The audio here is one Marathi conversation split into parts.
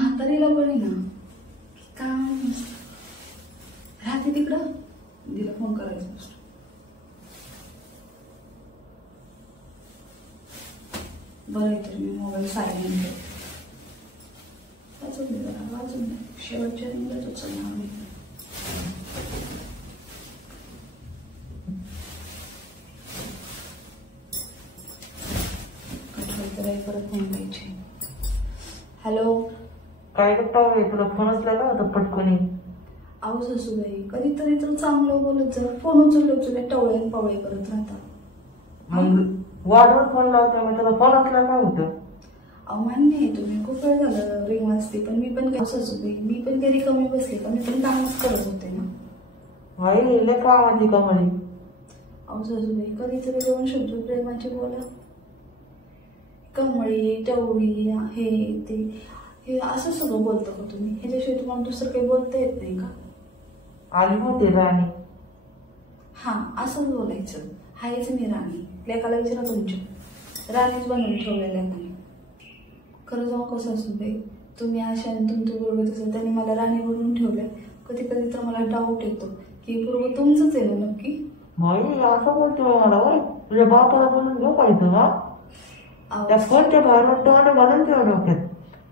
म्हातारीला बरी ना काम राहते तिकडं, तिला फोन करायचा असतो. बरं आहे तर मी मोबाईल सायलेंट आहे. वाजून दे जरा, वाजून दे. शेवटच्या रिंगला तो चलणार नाही. परत नाही द्यायची. हॅलो, काय करता तुला फोन असला होता पटकनी. अहो सासूबाई, कधीतरी तर चांगलं बोलत जरा. फोन उचलले टवळे पवळे करत राहता. मग वाढवून फोन लावते मग त्याला फोन असला काय होतं. अहो मान्य आहे, तुम्ही खूप वेळ झालं रिंग वाजते, पण मी पण काय सासूबाई, मी पण कधी कमी बसले का, मी पण कामच करत होते ना. भाई लय कामाची कमाली. अहो सासूबाई, कधीतरी दोन शब्द प्रेमाचे बोला. कमळी टवळी हे ते हे असं सगळं बोलता का तुम्ही? ह्याच्याशिवाय तुम्हाला दुसरं काही बोलता येत नाही का? आली होती राणी. हा, असंच बोलायचं. हायच मी राणी. लेकाला विचारा तुमच्या, राणीच बनवून ठेवलेल्या नाही. खरं जाऊ कसं असू बाई, तुम्ही अशा आणि तुमचं बरोबर असेल त्यांनी मला राणी बनवून ठेवलंय. कधी कधी तर मला डाऊट येतो की पूर्व तुमचंच आहे ना नक्की. भाई असं बोलतो मला, वय तुझ्या बापाला बोलून घेऊ पाहिजे ना. त्या कोणत्या बाहेरून तोंड घालून तुझ्या डोक्यात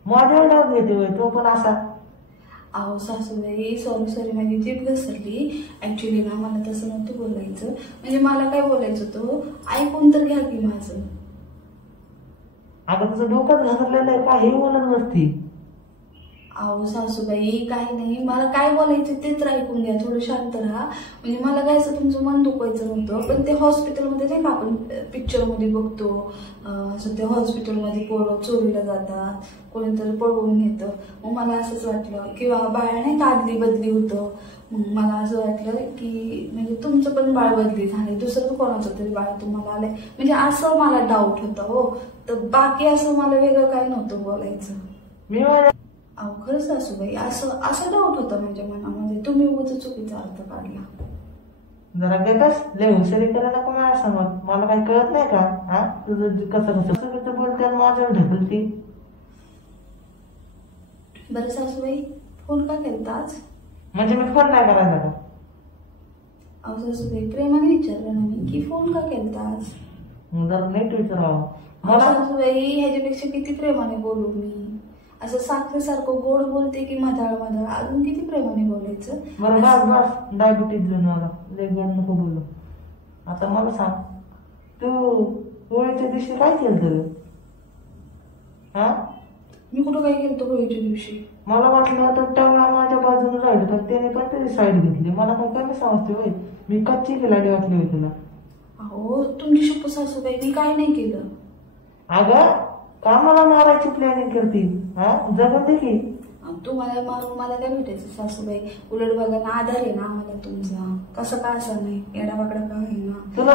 माझ्या डाव घेते तो पण असा. अहो सासूबाई, सॉरी माझी जीभ घसरली. ऍक्च्युली ना मला तसं नव्हतं बोलायचं. म्हणजे मला काय बोलायचं होतं, ऐकून तर घ्या की माझं. अगं तुझं डोकं घसरलेलं आहे, काही बोलत नसती. अहो सासूबाई, काही नाही, मला काय बोलायचं ते तर ऐकून घ्या. थोडं शांत राहा. म्हणजे मला काय असं तुमचं मन दुखवायचं नव्हतं, पण ते हॉस्पिटलमध्ये नाही का आपण पिक्चरमध्ये बघतो, असं त्या हॉस्पिटलमध्ये पोरं चोरीला जातात, कोणीतरी पळवून नेतं. मग मला असंच वाटलं किंवा बाळ नाही का आदली बदली होतं. मग मला असं वाटलं की म्हणजे तुमचं पण बाळ बदली झाले, दुसरं कोणाचं तरी बाळ तुम्हाला आलंय, म्हणजे असं मला डाऊट होतं. हो, तर बाकी असं मला वेगळं काय नव्हतं बोलायचं. मी अहो खरंच सासूबाई, असं डाऊट होतं माझ्या मनामध्ये. तुम्ही उगाच चुकीचा अर्थ काढला. जरा घेतच लय हुशारी करायला कोण आहे समोर, मला काही कळत नाही का. हा, तुझं कसं कसं बोलते माझ्यावर ढकलती. बरं सासूबाई, फोन का केलता आज? म्हणजे मी फोन नाही करायचा का? अहो सासूबाई, प्रेमाने विचारलं ना मी की फोन का केलता आज. जरा नीट विचारावं मला. सासूबाई, ह्याच्यापेक्षा किती प्रेमाने बोलू मी. असं साखरेसारखं गोड बोलते की मधाळ मधाळ, अजून किती प्रेमाने बोलायचं. बरं बस डायबिटीज घेऊन मला लय गोड नको बोलू. आता मला सांग, तू होळीच्या दिवशी काय केलं तुला? हा, मी कुठं काय केलं होळीच्या दिवशी? मला वाटलं आता टवळा माझ्या बाजूने राहिलं तर त्याने पण त्याची साईड घेतली. मला काय कमी समजते होय, मी कच्ची खिलाडी वाटली होती तुला. अहो तुमची शपथ सासूबाई, मी काय नाही केलं. अगं का मला मारायची प्लॅनिंग करते? हा, जगत दे की. तुम्हाला मारून मला काय भेटायचं सासूबाई? उलट बघा ना, आधार आहे ना आम्हाला तुमचा. कसं का असं नाही, येडावाकडा का आहे ना.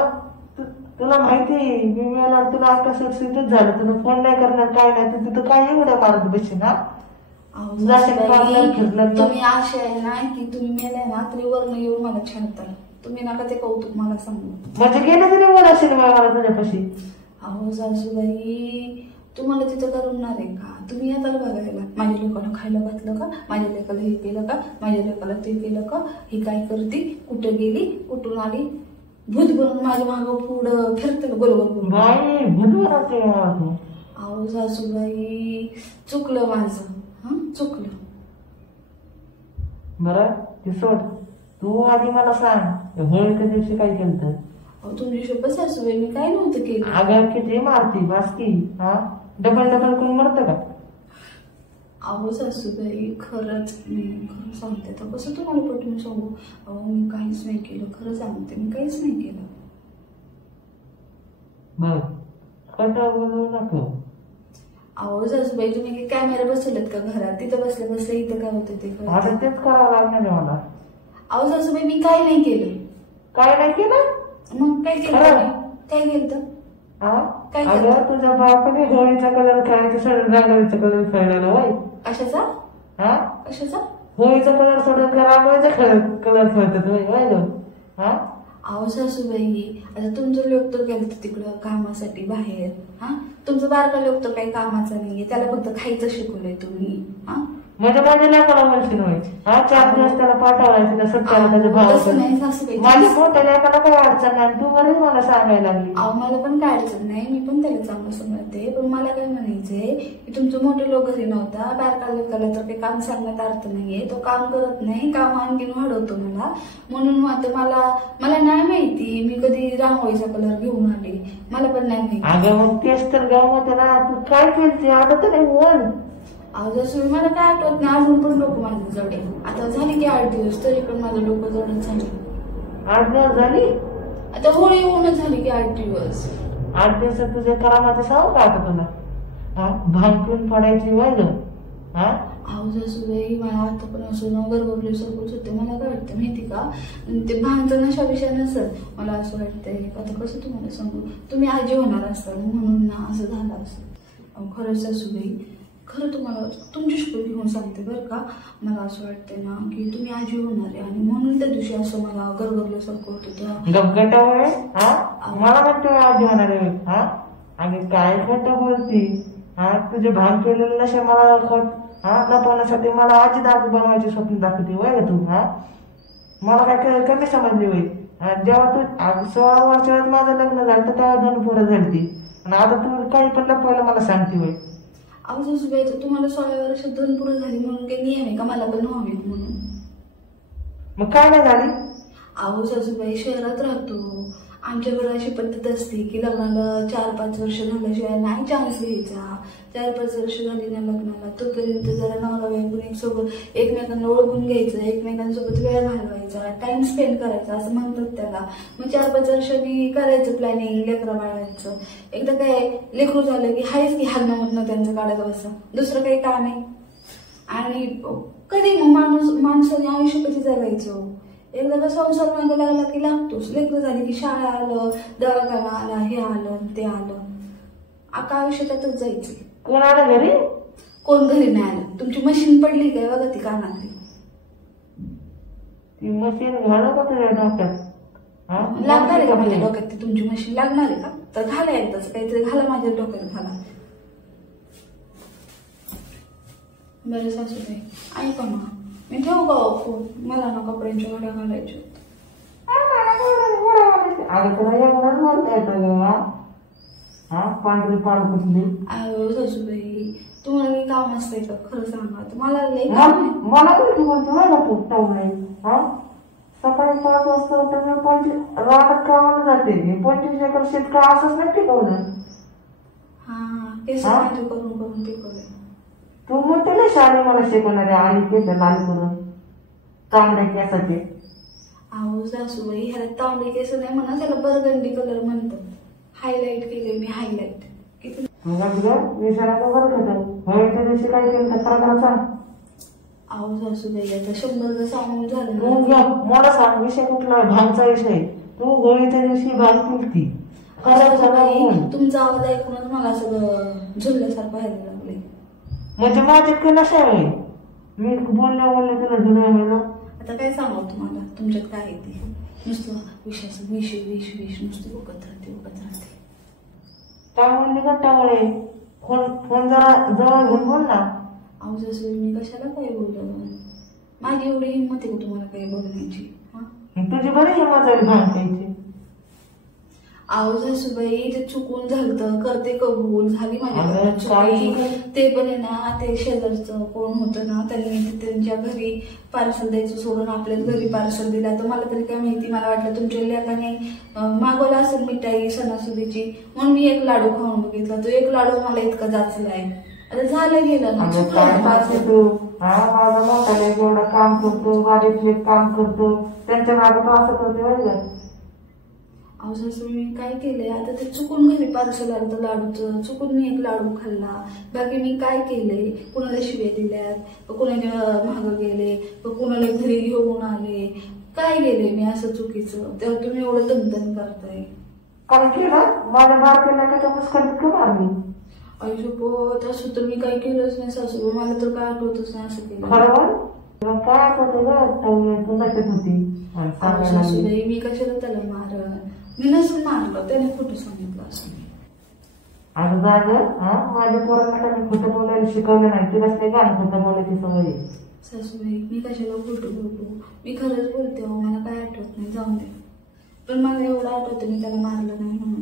तुला माहिती मी मिळाला तुला आता सुटसुटच झालं, तुला फोन नाही करणार काय नाही, तू तिथं काय एवढ्या मारत बसशील ना. तुम्ही असे आहे ना की तुम्ही मेलाय ना तरी वर्ण येऊन मला छानता. तुम्ही नका ते कौतुक मला सांगू. म्हणजे गेलं तरी वर असेल मला तुझ्यापाशी. अहो सासूबाई, तुम्हाला तिथं करणार आहे का? तुम्ही येताल बघायला, माझ्या लोकांना खायला घातलं का, माझ्या लेकाला हे केलं का, माझ्या लेकाला ते केलं का, ही काय करते, कुठं गेली, कुठून आली, भूत बनून माझ्या मागं पुढं फिरतं बरोबर. अहो सासूबाई, चुकलं माझं. हा, चुकलं. बरं ते सोड, तू आधी मला सांग होळीच्या दिवशी काय केलं? अहो तुमची शपथ सासूबाई, मी काय नव्हतं केलं. अगं किती मारती बासकी. हा, डबल डबल कोण मरतं का? अहो सासूबाई, खरंच मी खरं सांगते, तर कसं तुम्हाला पटवून सांगू. अहो मी काहीच नाही केलं, खरं सांगते, मी काहीच नाही केलं. बघ खोटं बोलू नको. अहो सासूबाई, तुम्ही कॅमेरा बसवलेत का घरात? तिथं बसले बसले इथं काय होतं ते आता तेच करावं लागणार मला. अहो सासूबाई, मी काय नाही केलं. काय नाही केलं? मग काय केलं? काय केलं? काय केलं? तुझ्या बापाने होळीचा कलर खेळायचा सोडून रांगोळीचा कलर खेळलेला होय. कशाचा? हा, कशाचा? होळीचा कलर सोडून रांगोळीचा कलर खेळतात होय. होय ग. हा, अहो सासूबाई, आता तुमचं लोक तर गेलं तिकडं कामासाठी बाहेर. हा, तुमचं बारका लोक तर काही कामाचा नाहीये, त्याला फक्त खायचं शिकवलंय तुम्ही. हा, म्हणजे माझ्या लेकाला म्हणशील होय, हा 4 दिवस त्याला पाठवायचं का सत्याला त्याच्या तसं नाही भाव सासूबाई. माझ्या मोठ्या लेकाला काही अडचण नाही, तू बरेच मला सांगायला लागली. अहो मला पण काय अडचण नाही, मी पण त्याला चांगलं समजते, पण मला काय म्हणायचंय की तुमचं मोठे लोक घरी नव्हता, बारका लोकाला तर काही काम सांगण्यात अर्थ नाहीये, तो काम करत नाही, काम आणखीन वाढवतो मला. म्हणून आता मला नाही माहिती मी कधी रांगोळीचा कलर घेऊन आले, मला पण नाही माहिती. अगं मग तेच तर गावात ना, तू काय केलते आता तर नाही बोल. अहो जसं मला काय आठवत नाही, अजून पण डोकं माझं जड आहे. आता झाली की 8 दिवस, तरी पण माझं डोकं जडच झाले. 8 दिवस झाली? आता होळी होऊनच झाली की 8 दिवस. 8 दिवसात तुझ्या करामाचे सांगू का आता तुला? हा, भांग पिऊन पडायची वय ग. हा, अहो सासूबाई, मला आता पण असं गरगरले सरकत होते. मला काय वाटतं माहिती का, ते भांगचा नशा विषय नसेल, मला असं वाटतंय आता कसं तुम्हाला सांगू, तुम्ही आजी होणार असताल म्हणून ना असं झालं असं. अहो खरंच सासूबाई, खरं तुम्हाला तुमची शपथ घेऊन सांगते बरं का, मला असं वाटतंय ना की तुम्ही आजी होणार आहे, आणि म्हणून त्या दिवशी असं मला गरगरल्यासारखं होत होतं. गपगटा वय, हा मला म्हणतोय आजी होणार आहे. हा, आणि काय खोटं बोलती. हा, तुझे भांग केलेलं नशे मला हा लपवण्यासाठी मला आजी दाखव बनवायची स्वप्न दाखवते वय ग तू. हा, मला काय कमी समजली वय. जेव्हा तू 16 वर्षात माझं लग्न झालं तर तेव्हा 2 पोरं झाली, आणि आता तू काही पण लपवायला मला सांगते वय. अहो सासूबाई, तर तुम्हाला 16 वर्षात 2 पोरं झाली म्हणून काही नियम आहे का मला पण व्हावीत म्हणून? मग काय नाही झाली? अहो सासूबाई, शहरात राहतो, आमच्याकडे अशी पद्धत असते की लग्नाला 4-5 वर्ष झाल्याशिवाय नाही चान्स घ्यायचा. 4-5 वर्ष झाली ना लग्नाला, तोपर्यंत जरा नवरा बायको सोबत एकमेकांना ओळखून घ्यायचं, एकमेकांसोबत वेळ घालवायचा, टाइम स्पेंड करायचा असं म्हणतात त्याला. मग 4-5 वर्षांनी करायचं प्लॅनिंग लेकरं बाळायचं. एकदा काय लेकरू झालं की हायच की हालणं त्यांचं काढत बसा, दुसरं काही काम आहे. आणि कधी मग माणसाने आयुष्य कधी जगायचं? एकदा का संसार मागे लागला की लागतोच. लेकरं झाली की शाळा आलं, दवाखाना आला, हे आलं ते आलं, आका आयुष्य त्यातच जायचं. कोण आलं घरी? कोण घरी नाही आलं. तुमची मशीन पडली काय बघा ती कानातली. ती मशीन घालू का तुझ्या डोक्यात? लागणार आहे का माझ्या डोक्यात ती तुमची मशीन? लागणार आहे का? तर घाला एकदाच काहीतरी घाला माझ्या डोक्यात, घाला. बरं सासूबाई, ऐका ना, मी ठेवू का फोन? मला ना कपड्यांच्या घड्या घालायच्या. अगं तुला एवढंच बोलता येतं ग? हा, पांढरी पाड कुठली? अहो सासूबाई, तुम्हाला काही काम असतंय का? खरं सांगा, मला लई काम आहे. मला कुठे बोलतो मला तू नाही. हा, सकाळी 5 वाजता रानात कामाला जाते. 25 एकर शेतकरी असंच नाही पिकवलं. हा, केस माझे करून करून पिकवले. तू म्हणते ना शाळे मला शिकवणारे आली केस लाल करून तांबड्या केसाचे. अहो सासूबाई, ह्याला तांबडे केस नाही म्हणा, त्याला बरगंडी कलर म्हणतात. हायलाइट केले मी, हायलाइट. किती विषयाला बरं घेतो. त्या दिवशी काय केलं तर खरं सांग. अहो सासूबाई, आता 100 सांगून झालं. मला सांग विषय कुठला? भांगचा विषय. तू होळीच्या दिवशी भांग पिलती. तुमचा आवाज ऐकूनच मला सगळं झुलल्यासारखं व्हायला लागले. म्हणजे माझ्यात नशा आहे. मी बोलले तुला जुन्या. आता काय सांगू तुम्हाला, तुमच्यात काय आहे ते नुसतं विषाचं विष नुसतं उगत राहते. काय म्हणली का त्यामुळे? फोन जरा जवळ घेऊन बोल ना. अहो जसं मी कशाला काही बोललं? माझी एवढी हिंमत आहे का तुम्हाला काही बोलण्याची? तुझी बरी हिंमत झाली भांग प्यायची. अहो सासूबाई, ते चुकून झालं, करते कबूल झाली माझ्या. ते पण आहे ना, ते शेजारचं कोण होतं ना, त्यांनी त्यांच्या घरी पार्सल द्यायचं सोडून आपल्याच घरी पार्सल दिला. तर मला तरी काय माहिती, मला वाटलं तुमच्या लेकाने मागवला असेल मिठाई सणासुदीची, म्हणून मी एक लाडू खाऊन बघितला. तो एक लाडू मला इतका जाचलाय. आता झालं गेलं ना. तू माझा मोठा एवढं काम करतो, बारीक काम करतो, त्यांच्या मागे तो असं करते बरं. अहो सासू, मी काय केलंय आता? ते चुकून घरी पार्सल आलं लाडूचं, चुकून मी एक लाडू खाल्ला. बाकी मी काय केलंय? कुणाला शिव्या दिल्यात, कुणाला मागं गेले, कुणाला घरी घेऊन आले, काय गेले मी असं चुकीचं? तेव्हा तुम्ही एवढं दमदम करताय. काय केलं? माझ्या बारकेला काय मुस्करीत करू आम्ही? आई शपथ, असं तर मी काही केलंच नाही सासू, मला तर काय आठवतच नाही असं केलं. खरं तुला काय आठवतं ग तू नशेत होती आणि अहो सांगायला लागली. सासूबाई मी कशाला त्याला मारन, मी नसून मारलं, त्याने खोटं सांगितलं असं. अगं जाग माझ्या पोरांना मी खोटं बोलायला शिकवलं नाही, तिला नाही का खोटं बोलायची सवय आहे. सासूबाई मी कशाला खोटं बोलतो, मी खरंच बोलते. मला काय आठवत नाही, जाऊन दे. पण मला एवढं आठवतं मी त्याला मारलं नाही म्हणून.